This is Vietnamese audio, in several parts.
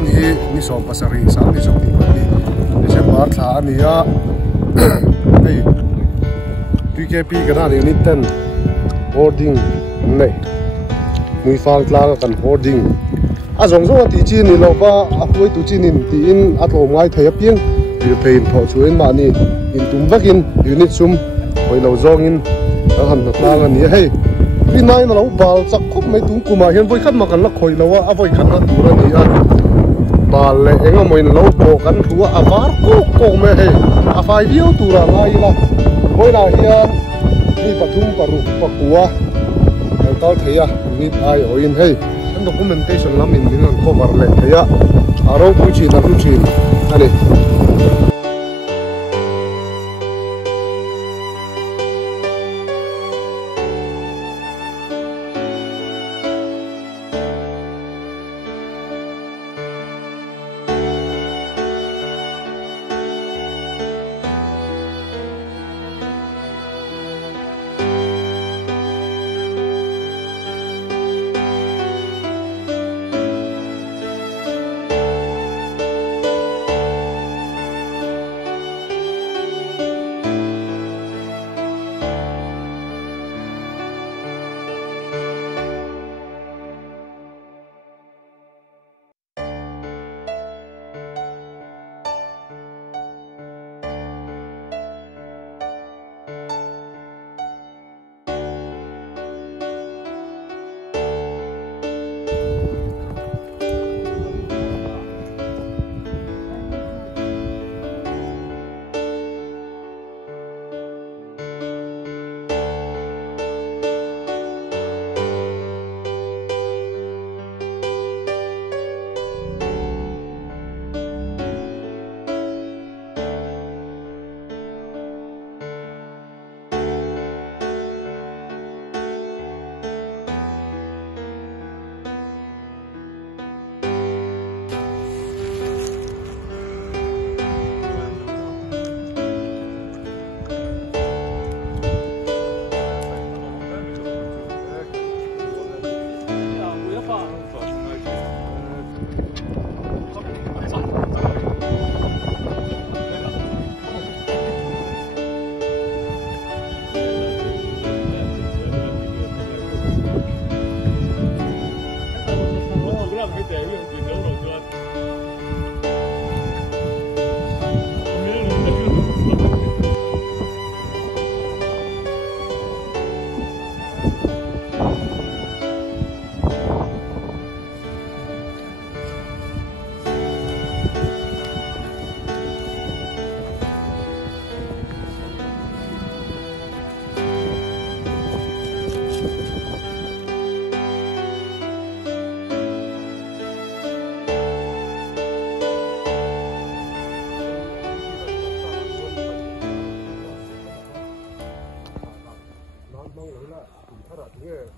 hoi ni som pasari sam ni som ti ko ni December tha ania hey PKP kana ni ten boarding nei mui fal tlang kan boarding a zong zong ti chi ni lo ba a huai tu chi nin ti in a tlo ngai thaya piang bil pein tho chuin ma ni in tum vakin unit sum hoi lo zong in a han na tlang ani hey pi nai na lo bal chak khop mai tum kuma hian voi khat ma kan la khoi lo a voi khat na tur ani a bal le enga moi lo bo kan thua a var ko me hey a fai dio tura ngai la hoi na hian ni pathum paru pakua tal thaya unit ai oin hey documentation lamin min cover le thaya aro puchi na puchi ani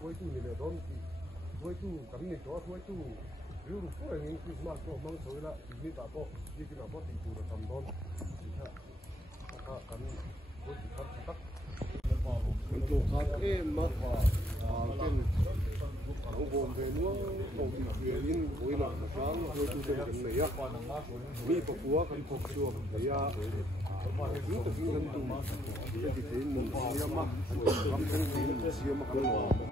Hoi tu ni le don hoi tu kan ni to hoi tu riu ru ko ngin Christmas ko mang soi la ni ta ko ni ki na bo ti tu tam don ha ka kan hoi ti khat tak to khat e ma pa ken ang bom ve no ko bi in hoi na na sang hoi tu se kan ne ya mi pa puwa kan ko chu ya ni to kin kan tu ni ti tin mo ya ma kam kan tin si ma kan